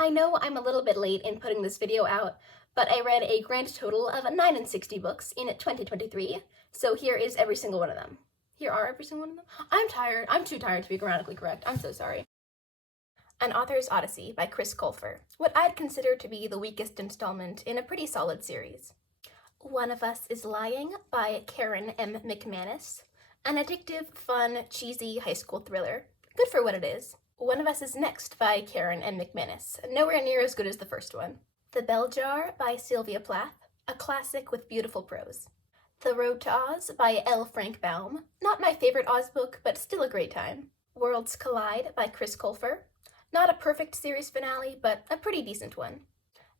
I know I'm a little bit late in putting this video out, but I read a grand total of 960 books in 2023, so here is every single one of them. Here are every single one of them? I'm tired. I'm too tired to be grammatically correct. I'm so sorry. An Author's Odyssey by Chris Colfer, what I'd consider to be the weakest installment in a pretty solid series. One of Us is Lying by Karen M. McManus, an addictive, fun, cheesy high school thriller. Good for what it is. One of Us is Next by Karen M. McManus, nowhere near as good as the first one. The Bell Jar by Sylvia Plath, a classic with beautiful prose. The Road to Oz by L. Frank Baum, not my favorite Oz book, but still a great time. Worlds Collide by Chris Colfer, not a perfect series finale, but a pretty decent one.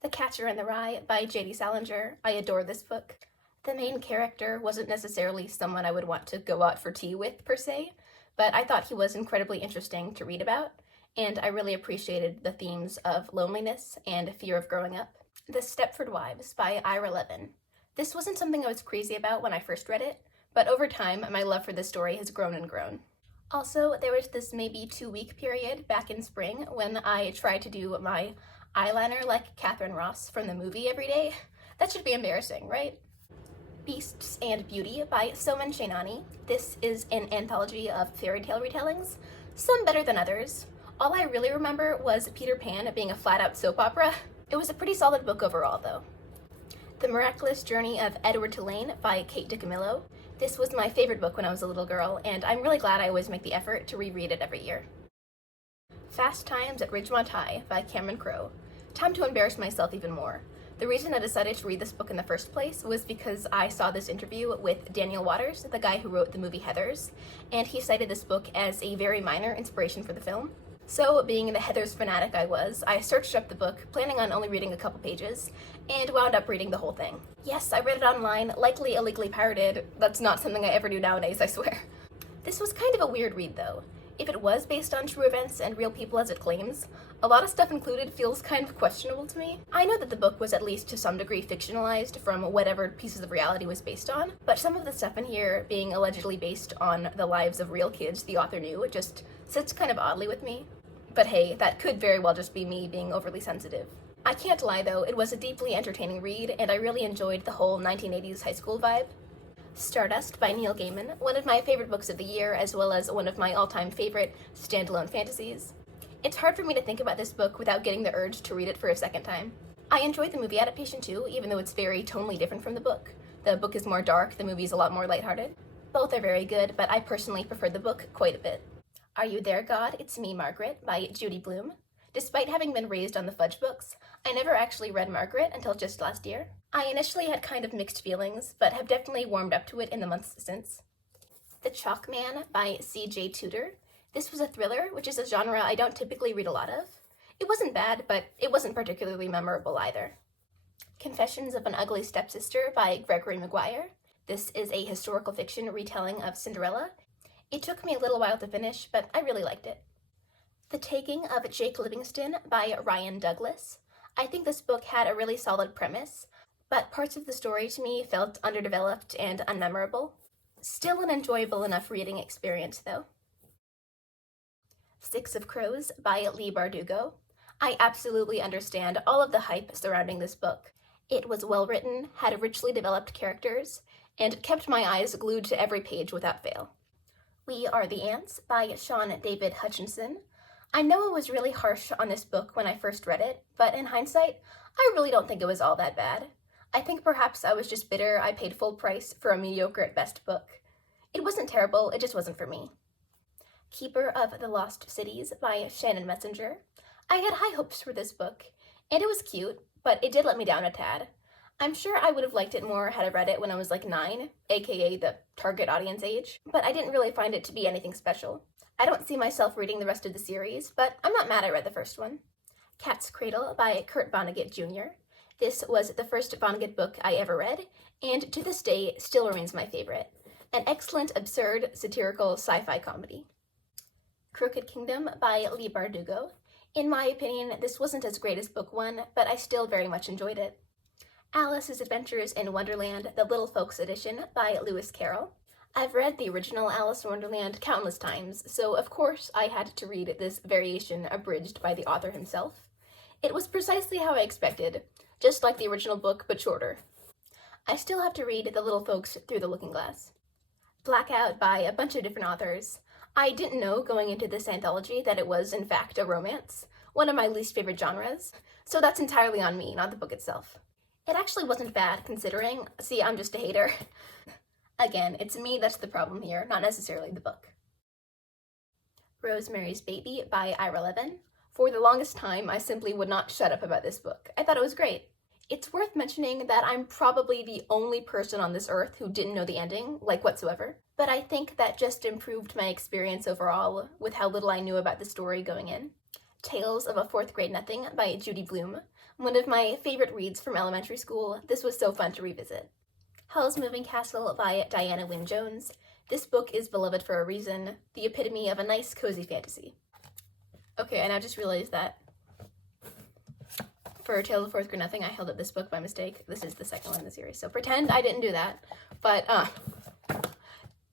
The Catcher in the Rye by J.D. Salinger, I adore this book. The main character wasn't necessarily someone I would want to go out for tea with, per se, but I thought he was incredibly interesting to read about, and I really appreciated the themes of loneliness and fear of growing up. The Stepford Wives by Ira Levin. This wasn't something I was crazy about when I first read it, but over time, my love for this story has grown and grown. Also, there was this maybe 2-week period back in spring when I tried to do my eyeliner like Catherine Ross from the movie every day. That should be embarrassing, right? Beasts and Beauty by Soman Shainani. This is an anthology of fairy tale retellings, some better than others. All I really remember was Peter Pan being a flat-out soap opera. It was a pretty solid book overall, though. The Miraculous Journey of Edward Tulane by Kate DiCamillo. This was my favorite book when I was a little girl, and I'm really glad I always make the effort to reread it every year. Fast Times at Ridgemont High by Cameron Crowe. Time to embarrass myself even more. The reason I decided to read this book in the first place was because I saw this interview with Daniel Waters, the guy who wrote the movie Heathers, and he cited this book as a very minor inspiration for the film. So, being the Heathers fanatic I was, I searched up the book, planning on only reading a couple pages, and wound up reading the whole thing. Yes, I read it online, likely illegally pirated. That's not something I ever do nowadays, I swear. This was kind of a weird read, though. If it was based on true events and real people as it claims, a lot of stuff included feels kind of questionable to me. I know that the book was at least to some degree fictionalized from whatever pieces of reality was based on, but some of the stuff in here being allegedly based on the lives of real kids the author knew, it just sits kind of oddly with me. But hey, that could very well just be me being overly sensitive. I can't lie though, it was a deeply entertaining read, and I really enjoyed the whole 1980s high school vibe. Stardust by Neil Gaiman, one of my favorite books of the year, as well as one of my all-time favorite standalone fantasies. It's hard for me to think about this book without getting the urge to read it for a second time. I enjoyed the movie adaptation too, even though it's very tonally different from the book. The book is more dark, the movie's a lot more lighthearted. Both are very good, but I personally prefer the book quite a bit. Are You There, God? It's Me, Margaret by Judy Blume. Despite having been raised on the Fudge books, I never actually read Margaret until just last year. I initially had kind of mixed feelings, but have definitely warmed up to it in the months since. The Chalk Man by C.J. Tudor. This was a thriller, which is a genre I don't typically read a lot of. It wasn't bad, but it wasn't particularly memorable either. Confessions of an Ugly Stepsister by Gregory Maguire. This is a historical fiction retelling of Cinderella. It took me a little while to finish, but I really liked it. The Taking of Jake Livingston by Ryan Douglas. I think this book had a really solid premise, but parts of the story to me felt underdeveloped and unmemorable. Still an enjoyable enough reading experience, though. Six of Crows by Leigh Bardugo. I absolutely understand all of the hype surrounding this book. It was well written, had richly developed characters, and kept my eyes glued to every page without fail. We Are the Ants by Sean David Hutchinson. I know I was really harsh on this book when I first read it, but in hindsight, I really don't think it was all that bad. I think perhaps I was just bitter I paid full price for a mediocre at best book. It wasn't terrible, it just wasn't for me. Keeper of the Lost Cities by Shannon Messenger. I had high hopes for this book, and it was cute, but it did let me down a tad. I'm sure I would have liked it more had I read it when I was like 9, aka the target audience age, but I didn't really find it to be anything special. I don't see myself reading the rest of the series, but I'm not mad I read the first one. Cat's Cradle by Kurt Vonnegut Jr. This was the first Vonnegut book I ever read, and to this day still remains my favorite. An excellent, absurd, satirical sci-fi comedy. Crooked Kingdom by Leigh Bardugo. In my opinion, this wasn't as great as book 1, but I still very much enjoyed it. Alice's Adventures in Wonderland, the Little Folks edition by Lewis Carroll. I've read the original Alice in Wonderland countless times, so of course I had to read this variation abridged by the author himself. It was precisely how I expected, just like the original book, but shorter. I still have to read The Little Folks Through the Looking Glass. Blackout by a bunch of different authors. I didn't know going into this anthology that it was, in fact, a romance, one of my least favorite genres, so that's entirely on me, not the book itself. It actually wasn't bad, considering. See, I'm just a hater. Again, it's me that's the problem here, not necessarily the book. Rosemary's Baby by Ira Levin. For the longest time, I simply would not shut up about this book. I thought it was great. It's worth mentioning that I'm probably the only person on this earth who didn't know the ending, like whatsoever, but I think that just improved my experience overall with how little I knew about the story going in. Tales of a Fourth Grade Nothing by Judy Blume. One of my favorite reads from elementary school. This was so fun to revisit. Hell's Moving Castle by Diana Wynne Jones. This book is beloved for a reason, the epitome of a nice, cozy fantasy. Okay, I now just realized that for Tales of Fourth Grade Nothing, I held up this book by mistake. This is the second one in the series, so pretend I didn't do that. But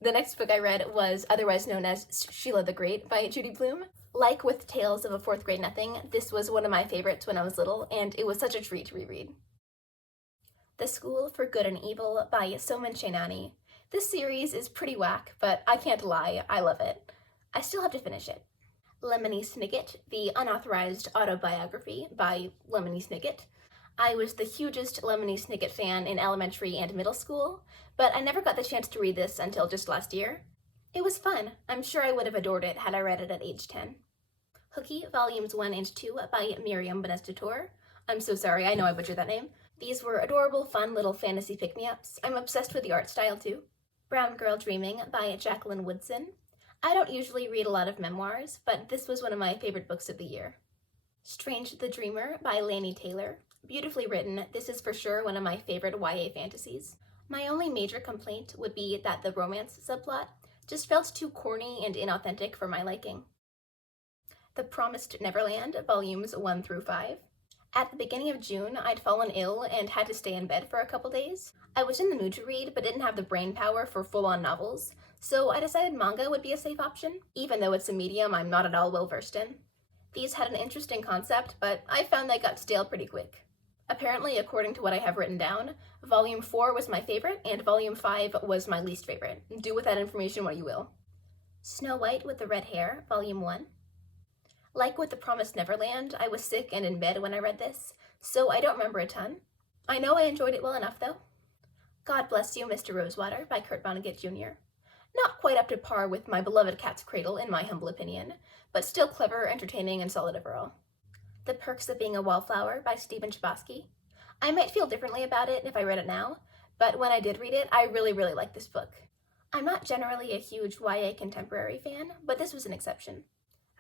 the next book I read was otherwise known as Sheila the Great by Judy Blume. Like with Tales of a Fourth Grade Nothing, this was one of my favorites when I was little, and it was such a treat to reread. The School for Good and Evil by Soman Chainani. This series is pretty whack, but I can't lie, I love it. I still have to finish it. Lemony Snicket, the unauthorized autobiography by Lemony Snicket. I was the hugest Lemony Snicket fan in elementary and middle school, but I never got the chance to read this until just last year. It was fun. I'm sure I would have adored it had I read it at age 10. Hooky, Volumes 1 and 2 by Miriam Benestator. I'm so sorry, I know I butchered that name. These were adorable, fun little fantasy pick-me-ups. I'm obsessed with the art style too. Brown Girl Dreaming by Jacqueline Woodson. I don't usually read a lot of memoirs, but this was one of my favorite books of the year. Strange the Dreamer by Laini Taylor. Beautifully written, this is for sure one of my favorite YA fantasies. My only major complaint would be that the romance subplot just felt too corny and inauthentic for my liking. The Promised Neverland, Volumes 1 through 5. At the beginning of June, I'd fallen ill and had to stay in bed for a couple days. I was in the mood to read, but didn't have the brain power for full-on novels, so I decided manga would be a safe option, even though it's a medium I'm not at all well-versed in. These had an interesting concept, but I found they got stale pretty quick. Apparently, according to what I have written down, Volume 4 was my favorite, and Volume 5 was my least favorite. Do with that information what you will. Snow White with the Red Hair, Volume 1. Like with The Promised Neverland, I was sick and in bed when I read this, so I don't remember a ton. I know I enjoyed it well enough, though. God Bless You, Mr. Rosewater by Kurt Vonnegut Jr. Not quite up to par with my beloved Cat's Cradle, in my humble opinion, but still clever, entertaining, and solid overall. The Perks of Being a Wallflower by Stephen Chbosky. I might feel differently about it if I read it now, but when I did read it, I really liked this book. I'm not generally a huge YA contemporary fan, but this was an exception.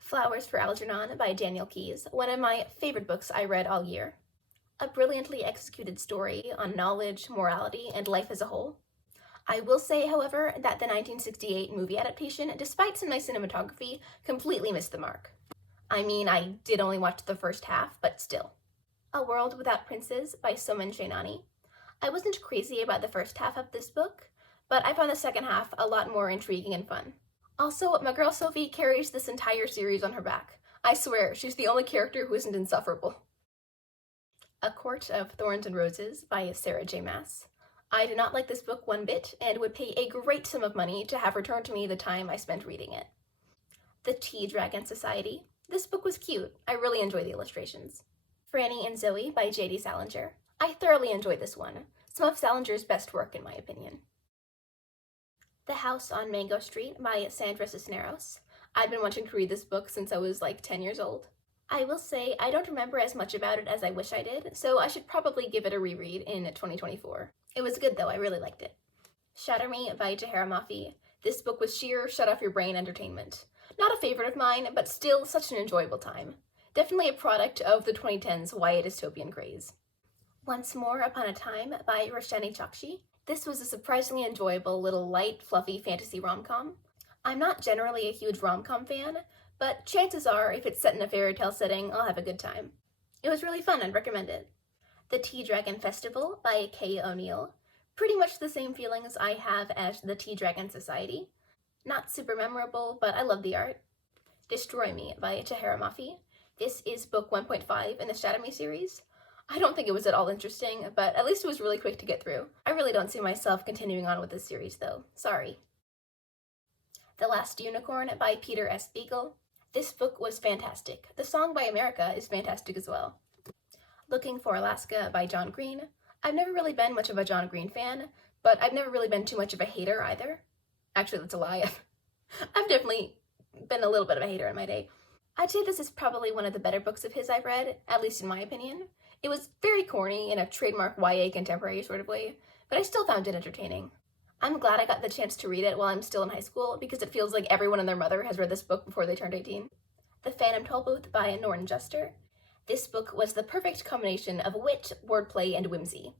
Flowers for Algernon by Daniel Keyes, one of my favorite books I read all year. A brilliantly executed story on knowledge, morality, and life as a whole. I will say, however, that the 1968 movie adaptation, despite some nice cinematography, completely missed the mark. I mean, I did only watch the first half, but still. A World Without Princes by Soman Chainani. I wasn't crazy about the first half of this book, but I found the second half a lot more intriguing and fun. Also, my girl Sophie carries this entire series on her back. I swear, she's the only character who isn't insufferable. A Court of Thorns and Roses by Sarah J. Maas. I did not like this book one bit, and would pay a great sum of money to have returned to me the time I spent reading it. The Tea Dragon Society. This book was cute. I really enjoyed the illustrations. Franny and Zoe by J.D. Salinger. I thoroughly enjoyed this one. Some of Salinger's best work, in my opinion. The House on Mango Street by Sandra Cisneros. I've been wanting to read this book since I was like 10 years old. I will say I don't remember as much about it as I wish I did, so I should probably give it a reread in 2024. It was good though, I really liked it. Shatter Me by Tahereh Mafi. This book was sheer shut-off-your-brain entertainment. Not a favorite of mine, but still such an enjoyable time. Definitely a product of the 2010s YA dystopian craze. Once More Upon a Time by Roshani Chokshi. This was a surprisingly enjoyable little light, fluffy fantasy rom-com. I'm not generally a huge rom-com fan, but chances are if it's set in a fairy tale setting, I'll have a good time. It was really fun, I'd recommend it. The Tea Dragon Festival by Kay O'Neill. Pretty much the same feelings I have as the Tea Dragon Society. Not super memorable, but I love the art. Destroy Me by Tahereh Mafi. This is book 1.5 in the Shadow Me series. I don't think it was at all interesting, but at least it was really quick to get through. I really don't see myself continuing on with this series though. Sorry. The Last Unicorn by Peter S. Beagle. This book was fantastic. The Song by America is fantastic as well. Looking for Alaska by John Green. I've never really been much of a John Green fan, but I've never really been too much of a hater either. Actually, that's a lie. I've definitely been a little bit of a hater in my day. I'd say this is probably one of the better books of his I've read, at least in my opinion. It was very corny in a trademark YA contemporary sort of way, but I still found it entertaining. I'm glad I got the chance to read it while I'm still in high school because it feels like everyone and their mother has read this book before they turned 18. The Phantom Tollbooth by Norton Juster. This book was the perfect combination of wit, wordplay, and whimsy.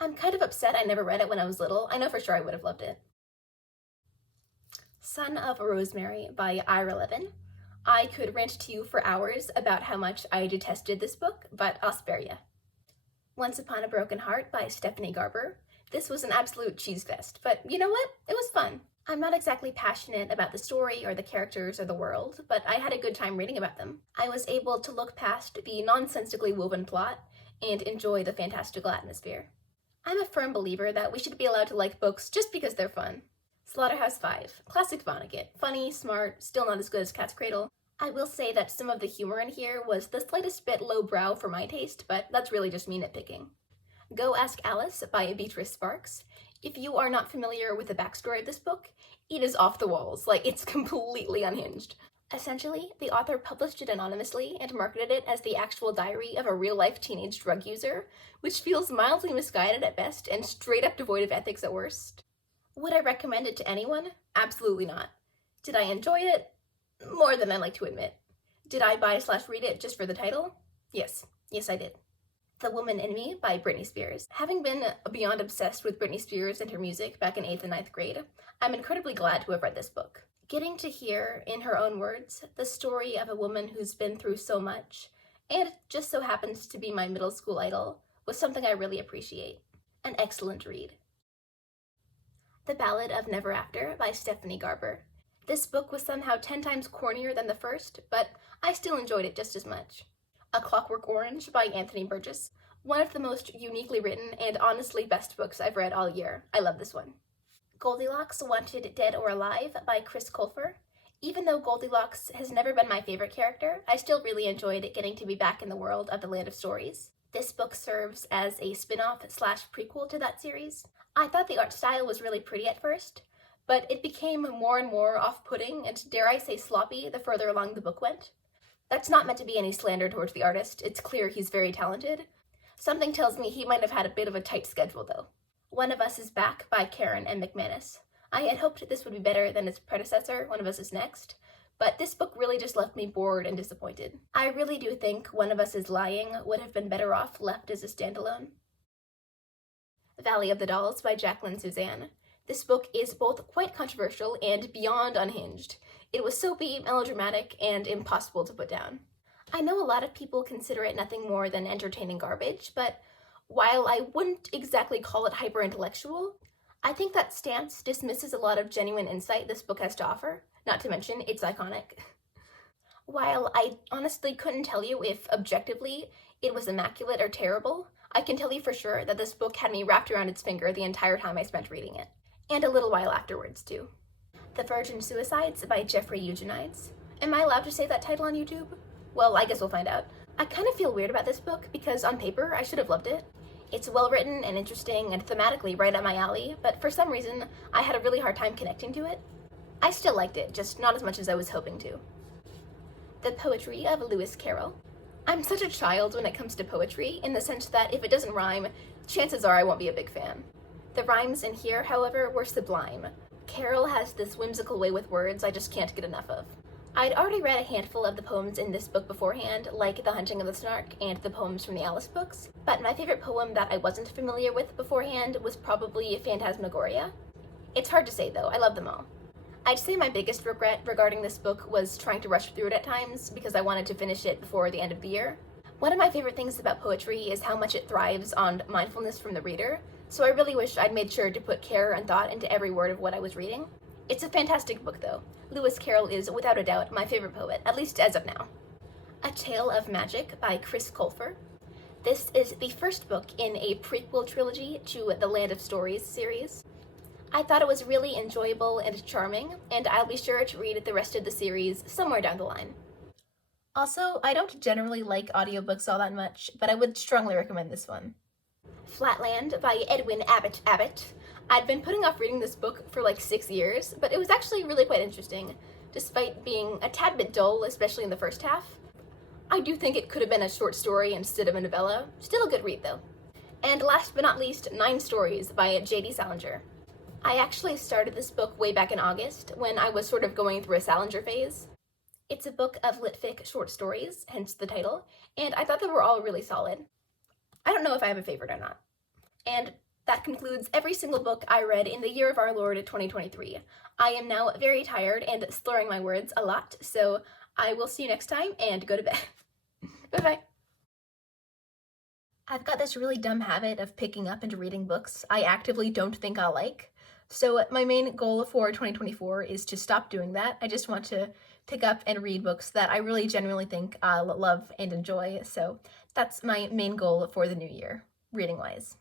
I'm kind of upset I never read it when I was little. I know for sure I would have loved it. Son of Rosemary by Ira Levin. I could rant to you for hours about how much I detested this book, but I'll spare you. Once Upon a Broken Heart by Stephanie Garber. This was an absolute cheese fest, but you know what? It was fun. I'm not exactly passionate about the story or the characters or the world, but I had a good time reading about them. I was able to look past the nonsensically woven plot and enjoy the fantastical atmosphere. I'm a firm believer that we should be allowed to like books just because they're fun. Slaughterhouse-Five, classic Vonnegut. Funny, smart, still not as good as Cat's Cradle. I will say that some of the humor in here was the slightest bit lowbrow for my taste, but that's really just me nitpicking. Go Ask Alice by Beatrice Sparks. If you are not familiar with the backstory of this book, it is off the walls, like it's completely unhinged. Essentially, the author published it anonymously and marketed it as the actual diary of a real-life teenage drug user, which feels mildly misguided at best and straight up devoid of ethics at worst. Would I recommend it to anyone? Absolutely not. Did I enjoy it? More than I like to admit. Did I buy/read it just for the title? Yes. Yes, I did. The Woman in Me by Britney Spears. Having been beyond obsessed with Britney Spears and her music back in 8th and 9th grade, I'm incredibly glad to have read this book. Getting to hear, in her own words, the story of a woman who's been through so much, and just so happens to be my middle school idol, was something I really appreciate. An excellent read. The Ballad of Never After by Stephanie Garber. This book was somehow 10 times cornier than the first, but I still enjoyed it just as much. A Clockwork Orange by Anthony Burgess. One of the most uniquely written and honestly best books I've read all year. I love this one. Goldilocks Wanted Dead or Alive by Chris Colfer. Even though Goldilocks has never been my favorite character, I still really enjoyed getting to be back in the world of the Land of Stories. This book serves as a spin-off/prequel to that series. I thought the art style was really pretty at first, but it became more and more off-putting and, dare I say, sloppy the further along the book went. That's not meant to be any slander towards the artist. It's clear he's very talented. Something tells me he might have had a bit of a tight schedule, though. One of Us is Back by Karen M. McManus. I had hoped this would be better than its predecessor, One of Us is Next, but this book really just left me bored and disappointed. I really do think One of Us is Lying would have been better off left as a standalone. Valley of the Dolls by Jacqueline Suzanne. This book is both quite controversial and beyond unhinged. It was soapy, melodramatic, and impossible to put down. I know a lot of people consider it nothing more than entertaining garbage, but while I wouldn't exactly call it hyper-intellectual, I think that stance dismisses a lot of genuine insight this book has to offer, not to mention it's iconic. While I honestly couldn't tell you if, objectively, it was immaculate or terrible, I can tell you for sure that this book had me wrapped around its finger the entire time I spent reading it. And a little while afterwards, too. The Virgin Suicides by Jeffrey Eugenides. Am I allowed to say that title on YouTube? Well, I guess we'll find out. I kind of feel weird about this book because on paper I should have loved it. It's well written and interesting and thematically right up my alley, but for some reason I had a really hard time connecting to it. I still liked it, just not as much as I was hoping to. The Poetry of Lewis Carroll. I'm such a child when it comes to poetry, in the sense that if it doesn't rhyme, chances are I won't be a big fan. The rhymes in here, however, were sublime. Carroll has this whimsical way with words I just can't get enough of. I'd already read a handful of the poems in this book beforehand, like The Hunting of the Snark and the poems from the Alice books, but my favorite poem that I wasn't familiar with beforehand was probably Phantasmagoria. It's hard to say though, I love them all. I'd say my biggest regret regarding this book was trying to rush through it at times because I wanted to finish it before the end of the year. One of my favorite things about poetry is how much it thrives on mindfulness from the reader, so I really wish I'd made sure to put care and thought into every word of what I was reading. It's a fantastic book though. Lewis Carroll is, without a doubt, my favorite poet, at least as of now. A Tale of Magic by Chris Colfer. This is the first book in a prequel trilogy to the Land of Stories series. I thought it was really enjoyable and charming, and I'll be sure to read the rest of the series somewhere down the line. Also, I don't generally like audiobooks all that much, but I would strongly recommend this one. Flatland by Edwin Abbott Abbott. I'd been putting off reading this book for like 6 years, but it was actually really quite interesting, despite being a tad bit dull, especially in the first half. I do think it could have been a short story instead of a novella. Still a good read, though. And last but not least, 9 Stories by J.D. Salinger. I actually started this book way back in August, when I was sort of going through a Salinger phase. It's a book of litfic short stories, hence the title, and I thought they were all really solid. I don't know if I have a favorite or not. And that concludes every single book I read in the year of our Lord 2023. I am now very tired and slurring my words a lot, so I will see you next time and go to bed. Bye-bye. I've got this really dumb habit of picking up and reading books I actively don't think I'll like. So my main goal for 2024 is to stop doing that. I just want to pick up and read books that I really genuinely think I'll love and enjoy. So that's my main goal for the new year, reading-wise.